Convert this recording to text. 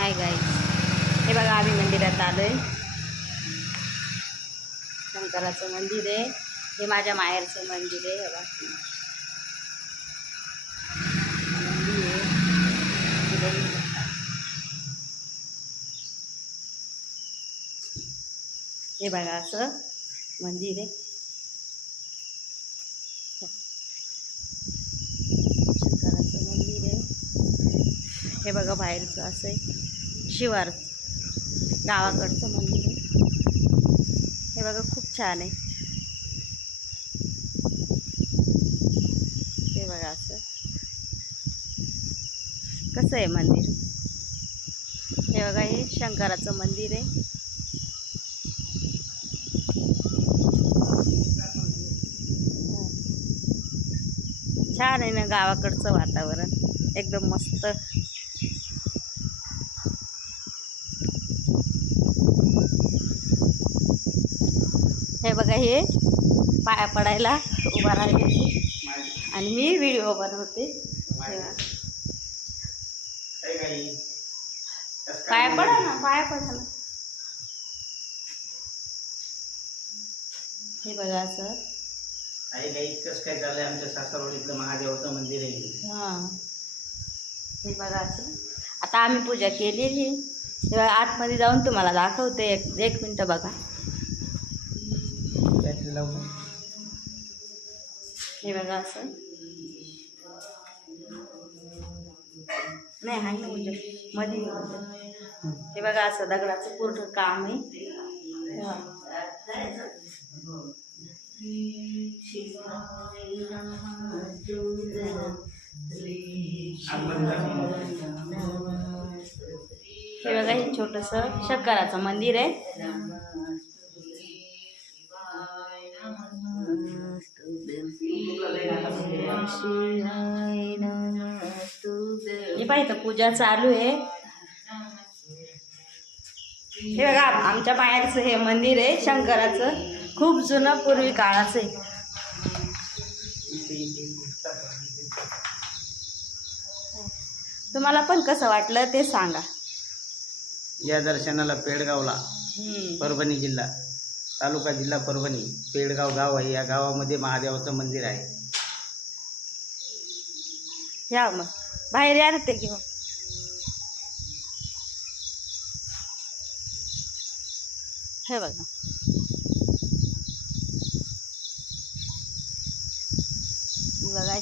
Hi guys, हे बघा आम्ही मंदिरात आलोय. शंकराचं मंदिर आहे. हे माझ्या माहेरचं मंदिर आहे. हे बघा मंदिर आहे. हे बघा असं मंदिर आहे. शंकराचं मंदिर आहे. हे बघा बाहेरचं असं आहे. शिवार गावाकडचं मंदिर आहे. हे बघा खूप छान आहे. हे बघा असं कसं आहे मंदिर. हे बघा हे शंकराचं मंदिर आहे. छान आहे ना, गावाकडचं वातावरण एकदम मस्त. हे बघा हे पाया पडायला उभा राहिले आणि मी व्हिडिओ बनवते. पाया पडा ना, पाया पडा ना. हे बघा असं आई गाई कसं काय चाललंय आमच्या सासरवाडीतलं महादेवाचं मंदिर आहे. हां, हे बघा असं आता आम्ही पूजा केलेली. तेव्हा आतमध्ये जाऊन तुम्हाला दाखवते. एक मिनटं बघा. हे बघा असं नाही आहे ना पूजा मध्ये. हे बघा असं दगडाचं पूर्ण काम आहे. हे बघा हे छोटंसं शंकराचं मंदिर आहे. हे पाहिजे पूजा चालू आहे. हे बघा आमच्या माहेरचं हे मंदिर आहे शंकराचं. खूप जुनं पूर्वी काळाचं आहे. तुम्हाला पण कसं वाटलं ते सांगा. या दर्शनाला पेडगावला, परभणी जिल्हा, तालुका जिल्हा परभणी, पेडगाव गाव आहे. या गावामध्ये महादेवाचं मंदिर आहे. या मग बाहेर या ना ते घेऊन. हे बघा बघा